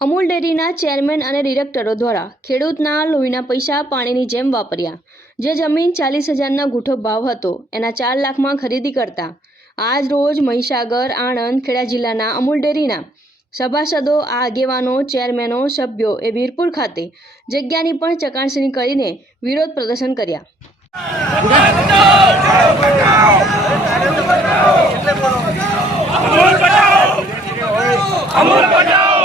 અમૂલ ડેરીના ચેરમેન અને ડિરેક્ટરો દ્વારા ખેડૂતના લોહીના પૈસા પાણીની જેમ વાપર્યા। જે જમીન 40,000ના ગુઠ્ઠો ભાવ હતો એના 4 લાખમાં ખરીદી કરતા આજ રોજ મહીસાગર, આણંદ, ખેડા જિલ્લાના અમૂલ ડેરીના સભાસદો, આગેવાનો, ચેરમેનો, સભ્યો એ વીરપુર ખાતે જગ્યાની પણ ચકાસણી કરીને વિરોધ પ્રદર્શન કર્યા। અમૂલ બચાવો